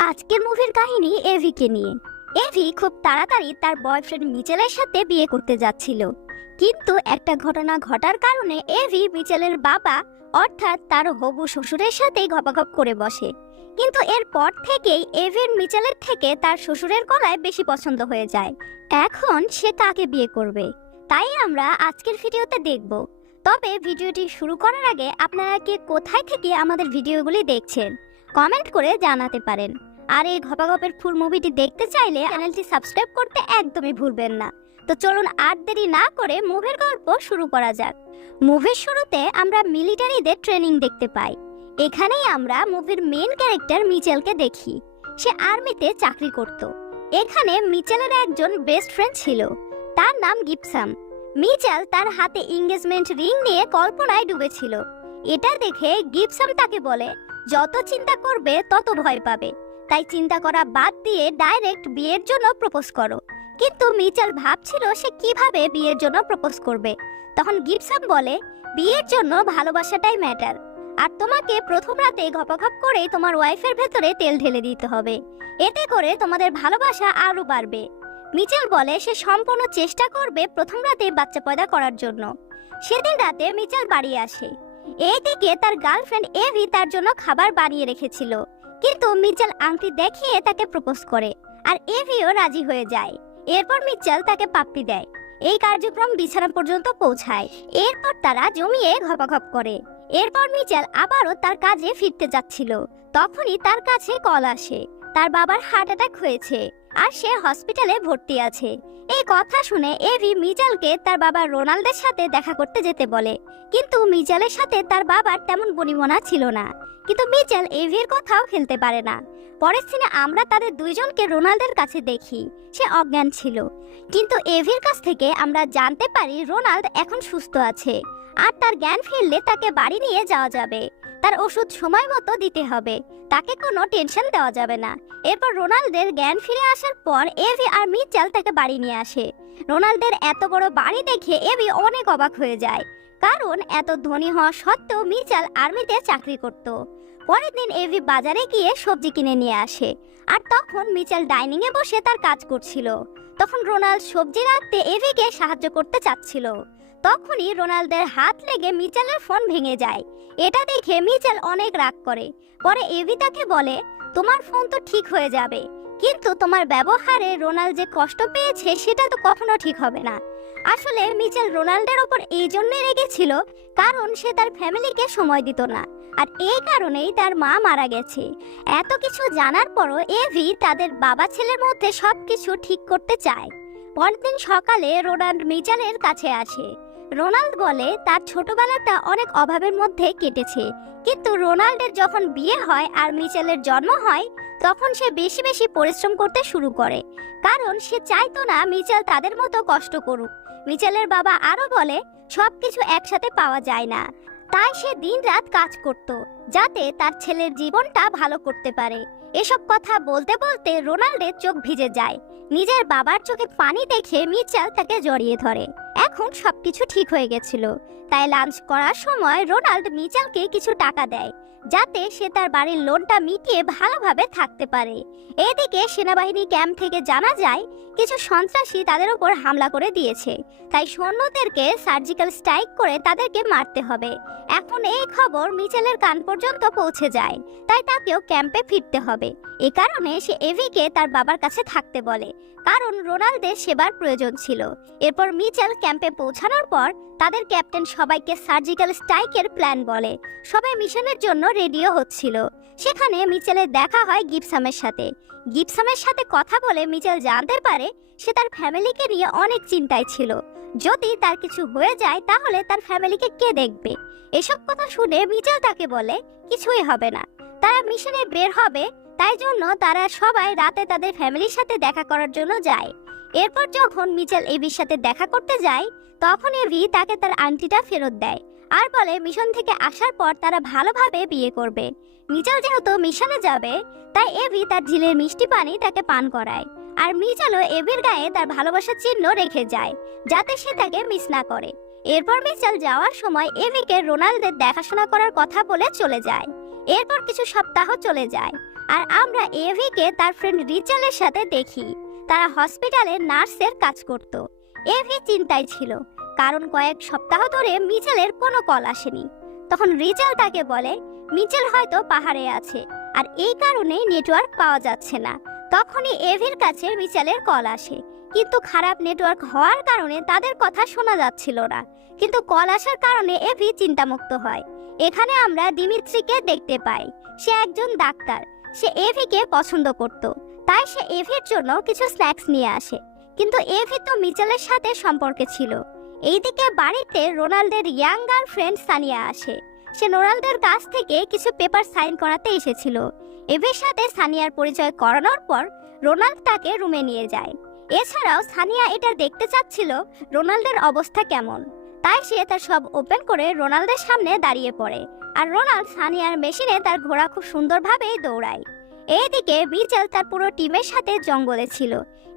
আজকের মুভির কাহিনী এভিকে নিয়ে। এভি খুব তাড়াতাড়ি তার বয়ফ্রেন্ড মিচেলের সাথে বিয়ে করতে যাচ্ছিল, কিন্তু একটা ঘটনা ঘটার কারণে এভি মিচেলের বাবা অর্থাৎ তার হবু শ্বশুরের সাথে গপাগপ করে বসে। কিন্তু এরপর থেকেই এভির মিচেলের থেকে তার শ্বশুরের গলায় বেশি পছন্দ হয়ে যায়। এখন সে কাকে বিয়ে করবে, তাই আমরা আজকের ভিডিওতে দেখব। তবে ভিডিওটি শুরু করার আগে আপনারা কে কোথায় থেকে আমাদের ভিডিওগুলি দেখছেন কমেন্ট করে জানাতে পারেন। আর এই গপাগপের ফুল মুভিটি দেখতে চাইলে চ্যানেলটি সাবস্ক্রাইব করতে একদমই ভুলবেন না। তো চলুন আর দেরি না করে মুভির গল্প শুরু করা যাক। মুভির শুরুতে আমরা মিলিটারিদের ট্রেনিং দেখতে পাই। এখানেই আমরা মুভির মেইন ক্যারেক্টার মিচেলকে দেখি। সে আর্মিতে চাকরি করত। এখানে মিচেলের একজন বেস্ট ফ্রেন্ড ছিল, তার নাম গিবসাম। মিচেল তার হাতে এঙ্গেজমেন্ট রিং নিয়ে কল্পনায় ডুবেছিল। এটা দেখে গিবসাম তাকে বলে, যত চিন্তা করবে তত ভয় পাবে, তাই চিন্তা করা বাদ দিয়ে ডাইরেক্ট বিয়ের জন্য প্রপোজ করো। কিন্তু মিচেল ভাবছিল সে কিভাবে বিয়ের জন্য প্রপোজ করবে। তখন গিবসাম বলে, বিয়ের জন্য ভালোবাসাটাই ম্যাটার, আর তোমাকে প্রথম রাতে গপাগপ করে তোমার ওয়াইফের ভেতরে তেল ঢেলে দিতে হবে, এতে করে তোমাদের ভালোবাসা আরো বাড়বে। মিচেল বলে সে সম্পূর্ণ চেষ্টা করবে প্রথম রাতে বাচ্চা পয়দা করার জন্য। সেদিন রাতে মিচেল বাড়ি আসে। এইদিকে তার গার্লফ্রেন্ড এভি তার জন্য খাবার বানিয়ে রেখেছিল, কিন্তু মিচেল আংটি দেখিয়ে তাকে প্রপোজ করে, আর এভিও রাজি হয়ে যায়। এরপর মিচেল তাকে পাপ্পি দেয়। এই কার্যক্রম বিছানা পর্যন্ত পৌঁছায়। এরপর তারা জমিয়ে ঘপাঘপ করে। এরপর মিচেল আবারও তার কাজে ফিরতে যাচ্ছিল, তখনই তার কাছে কল আসে তার বাবার হার্ট অ্যাটাক হয়েছে আর সে হসপিটালে ভর্তি আছে। এই কথা শুনে এভি মিচেলকে তার বাবা রোনাল্ডের সাথে দেখা করতে যেতে বলে, কিন্তু মিচেলের সাথে তার বাবার তেমন বনিবনা ছিল না। কিন্তু মিচেল এভির কথাও খেলতে পারে না। পরের সিনে আমরা তাদের দুইজনকে রোনাল্ডের কাছে দেখি। সে অজ্ঞান ছিল, কিন্তু এভির কাছ থেকে আমরা জানতে পারি রোনাল্ড এখন সুস্থ আছে, আর তার জ্ঞান ফিরলে তাকে বাড়ি নিয়ে যাওয়া যাবে। তার ওষুধ সময় মতো দিতে হবে, তাকে কোনো টেনশন দেওয়া যাবে না। এরপর রোনাল্ডের জ্ঞান ফিরে আসার পর এভি আর মিচেল তাকে বাড়ি নিয়ে আসে। রোনাল্ডের এত বড় বাড়ি দেখে এভি অনেক অবাক হয়ে যায়, কারণ এত ধনী হওয়া সত্ত্বেও মিচেল আর্মিতে চাকরি করত। পরের দিন এভি বাজারে গিয়ে সবজি কিনে নিয়ে আসে, আর তখন মিচেল ডাইনিং এ বসে তার কাজ করছিল। তখন রোনাল্ড সবজি রাখতে এভিকে সাহায্য করতে চাচ্ছিল। তখনই রোনাল্ডের হাত লেগে মিচেলের ফোন ভেঙে যায়। এটা দেখে মিচেল অনেক রাগ করে। পরে এভি তাকে বলে, তোমার ফোন তো ঠিক হয়ে যাবে, কিন্তু তোমার ব্যবহারে রোনাল্ড যে কষ্ট পেয়েছে সেটা তো কখনো ঠিক হবে না। আসলে মিচেল রোনাল্ডের ওপর এই জন্য রেগেছিল কারণ সে তার ফ্যামিলিকে সময় দিত না, আর এই কারণেই তার মা মারা গেছে। এত কিছু জানার পরও এভি তাদের বাবা ছেলের মধ্যে সবকিছু ঠিক করতে চায়। পরের দিন সকালে রোনাল্ড মিচেলের কাছে আসে। রোনাল্ড বলে তার ছোটবেলাটা অনেক অভাবের মধ্যে কেটেছে, কিন্তু রোনাল্ডের যখন বিয়ে হয় আর মিচেলের জন্ম হয় তখন সে বেশি বেশি পরিশ্রম করতে শুরু করে, কারণ সে চাইতো না মিচেল তাদের মতো কষ্ট করুক। মিচেলের বাবা আরো বলে সবকিছু একসাথে পাওয়া যায় না, তাই সে দিনরাত কাজ করত যাতে তার ছেলের জীবনটা ভালো করতে পারে। এসব কথা বলতে বলতে রোনাল্ডের চোখ ভিজে যায়। নিজের বাবার চোখে পানি দেখে মিচেল তাকে জড়িয়ে ধরে। এখন সবকিছু ঠিক হয়ে গেছিল, তাই লাঞ্চ করার সময় রোনাল্ড মিচেলকে কিছু টাকা দেয় যাতে সে তার বাড়ির লোনটা মিটিয়ে ভালোভাবে থাকতে পারে। এদিকে সেনাবাহিনী ক্যাম্প থেকে জানা যায় কিছু সন্ত্রাসী তাদের উপর হামলা করে দিয়েছে, তাই সৈন্যদেরকে সার্জিক্যাল স্ট্রাইক করে তাদেরকে মারতে হবে। এখন এই খবর মিচেলের কান পর্যন্ত পৌঁছে যায়, তাই তাকেও ক্যাম্পে ফিরতে হবে। এ কারণে সে এভিকে তার বাবার কাছে থাকতে বলে, কারণ রোনাল্ডের সেবার প্রয়োজন ছিল। এরপর মিচেল ক্যাম্পে পৌঁছানোর পর তাদের ক্যাপ্টেন সবাইকে সার্জিক্যাল স্ট্রাইকের প্ল্যান বলে। সবাই মিশনের জন্য রেডিও হচ্ছিল। সেখানে মিচেলের দেখা হয় গিবসামের সাথে। গিবসামের সাথে কথা বলে মিচেল জানতে পারে সে তার ফ্যামিলিকে নিয়ে অনেক চিন্তায় ছিল। যদি তার কিছু হয়ে যায় তাহলে তার ফ্যামিলিকে কে দেখবে। এসব কথা শুনে মিচেল তাকে বলে কিছুই হবে না, তারা মিশনে বের হবে, তাই জন্য তারা সবাই রাতে তাদের ফ্যামিলির সাথে দেখা করার জন্য যায়। এরপর যখন মিচেল এভির সাথে দেখা করতে যায় তখন এভি তাকে তার আংটিটা ফেরত দেয় আর বলে মিশন থেকে আসার পর তারা ভালোভাবে বিয়ে করবে। মিচেল যেহেতু মিশনে যাবে তাই এভি তার ঝিলের মিষ্টি পানি তাকে পান করায়, আর মিচেলও এভির গায়ে তার ভালোবাসার চিহ্ন রেখে যায় যাতে সে তাকে মিস না করে। এরপর মিচেল যাওয়ার সময় এভিকে রোনাল্ডের দেখাশোনা করার কথা বলে চলে যায়। এরপর কিছু সপ্তাহ চলে যায় আর আমরা এভিকে তার ফ্রেন্ড রিচেলের সাথে দেখি। তারা হসপিটালে নার্সের কাজ করত। এভি চিন্তায় ছিল, কারণ কয়েক সপ্তাহ ধরে মিচেলের কোনো কল আসেনি। তখন রিচেল তাকে বলে মিচেল হয়তো পাহাড়ে আছে, আর এই কারণে নেটওয়ার্ক পাওয়া যাচ্ছে না। তখনই এভির কাছে মিচেলের কল আসে, কিন্তু খারাপ নেটওয়ার্ক হওয়ার কারণে তাদের কথা শোনা যাচ্ছিল না। কিন্তু কল আসার কারণে এভি চিন্তামুক্ত হয়। এখানে আমরা দিমিত্রিকে দেখতে পাই। সে একজন ডাক্তার। সে এভিকে পছন্দ করত, তাই সে এভির জন্য কিছু স্ন্যাক্স নিয়ে আসে। কিন্তু এভি তো মিচেলের সাথে সম্পর্কে ছিল। এইদিকে বাড়িতে রোনাল্ডের ইয়াং গার্লফ্রেন্ড সানিয়া আসে। সে রোনাল্ডের কাছ থেকে কিছু পেপার সাইন করাতে এসেছিল। এভির সাথে সানিয়ার পরিচয় করানোর পর রোনাল্ড তাকে রুমে নিয়ে যায়। এছাড়াও সানিয়া এটা দেখতে চাচ্ছিল রোনাল্ডের অবস্থা কেমন, তাই সে তার সব ওপেন করে রোনাল্ডের সামনে দাঁড়িয়ে পড়ে। আর রোনাল্ড সানিয়ার মেশিনে তার ঘোড়া খুব সুন্দরভাবে দৌড়ায়। এইদিকে মিচেল তার পুরো টিমের সাথে জঙ্গলে ছিল।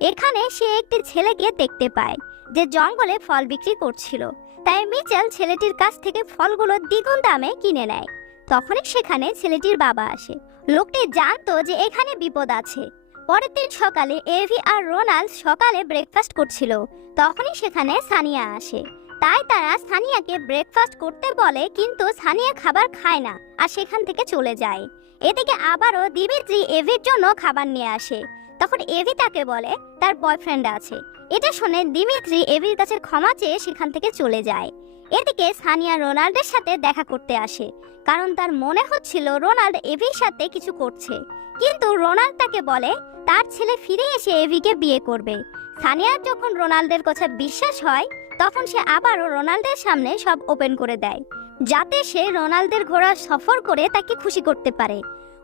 এখানে সে একটি ছেলেকে দেখতে পায় যে জঙ্গলে ফল বিক্রি করছিল। তাই মিচেল ছেলেটির কাছ থেকে ফলগুলো দ্বিগুণ দামে কিনে নেয়। তখনই সেখানে ছেলেটির বাবা আসে। লোকটি জানতো যে এখানে বিপদ আছে। পরের দিন সকালে এভি আর রোনাল্ড সকালে ব্রেকফাস্ট করছিল। তখনই সেখানে সানিয়া আসে। তাই তারা সানিয়াকে ব্রেকফাস্ট করতে বলে, কিন্তু সানিয়া খাবার খায় না আর সেখান থেকে চলে যায়। এদিকে আবারও দিমিত্রি এভির জন্য খাবার নিয়ে আসে। তখন এভি তাকে বলে তার বয়ফ্রেন্ড আছে। এটা শুনে দিমিত্রি এভির কাছে ক্ষমা চেয়ে সেখান থেকে চলে যায়। এদিকে সানিয়া রোনাল্ডের সাথে দেখা করতে আসে, কারণ তার মনে হচ্ছিল রোনাল্ড এভির সাথে কিছু করছে। কিন্তু রোনাল্ড তাকে বলে তার ছেলে ফিরে এসে এভিকে বিয়ে করবে। সানিয়ার যখন রোনাল্ডের কথা বিশ্বাস হয়, তখন সে আবারও রোনাল্ডের সামনে সব ওপেন করে দেয়, যাতে সে রোনাল্ডের ঘোড়া সফর করে তাকে খুশি করতে পারে।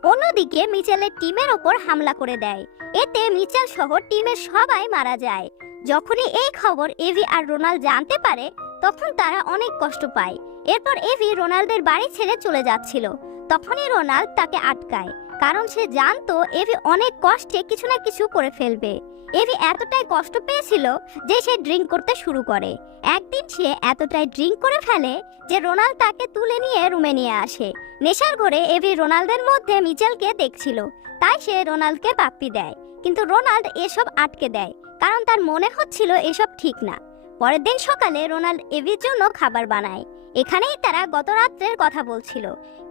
অন্যদিকে মিচেলের টিমের ওপর হামলা করে দেয়। এতে মিচেল সহ টিমের সবাই মারা যায়। যখনই এই খবর এভি আর রোনাল্ড জানতে পারে, তখন তারা অনেক কষ্ট পায়। এরপর এভি রোনাল্ডের বাড়ি ছেড়ে চলে যাচ্ছিল। তখনই রোনাল্ড তাকে আটকায়, কারণ সে জানতো এভি অনেক কষ্টে কিছু না কিছু করে ফেলবে। এভি এতটাই কষ্ট পেয়েছিল যে সে ড্রিঙ্ক করতে শুরু করে। একদিন সে এতটাই ড্রিঙ্ক করে ফেলে যে রোনাল্ড তাকে তুলে নিয়ে রুমে নিয়ে আসে। নেশার ঘরে এভি রোনাল্ডের মধ্যে মিচেলকে দেখছিল, তাই সে রোনাল্ডকে পাপ্পি দেয়। কিন্তু রোনাল্ড এসব আটকে দেয়, কারণ তার মনে হচ্ছিল এসব ঠিক না। পরের দিন সকালে রোনাল্ড এভির জন্য খাবার বানায়। এখানেই তারা গত রাত্রের কথা বলছিল,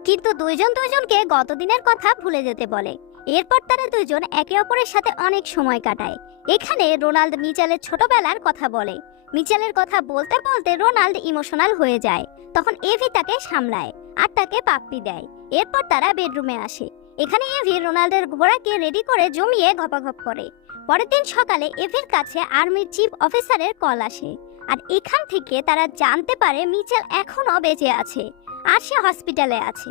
কিন্তু দুজনকে গতদিনের কথা ভুলে যেতে বলে। এরপর তারা দুজন একে অপরের সাথে অনেক সময় কাটায়। এখানে রোনাল্ড মিচেলের ছোটবেলার কথা বলে। মিচেলের কথা বলতে বলতে রোনাল্ড ইমোশনাল হয়ে যায়। তখন এভি তাকে সামলায় আর তাকে পাপ্পি দেয়। এরপর তারা বেডরুমে আসে। এখানে এভি রোনাল্ডের ঘোড়াকে রেডি করে জমিয়ে ঘপাঘপ করে। পরের দিন সকালে এভির কাছে আর্মির চিফ অফিসারের কল আসে, আর এখান থেকে তারা জানতে পারে মিচেল এখনো বেঁচে আছে আর সে হসপিটালে আছে।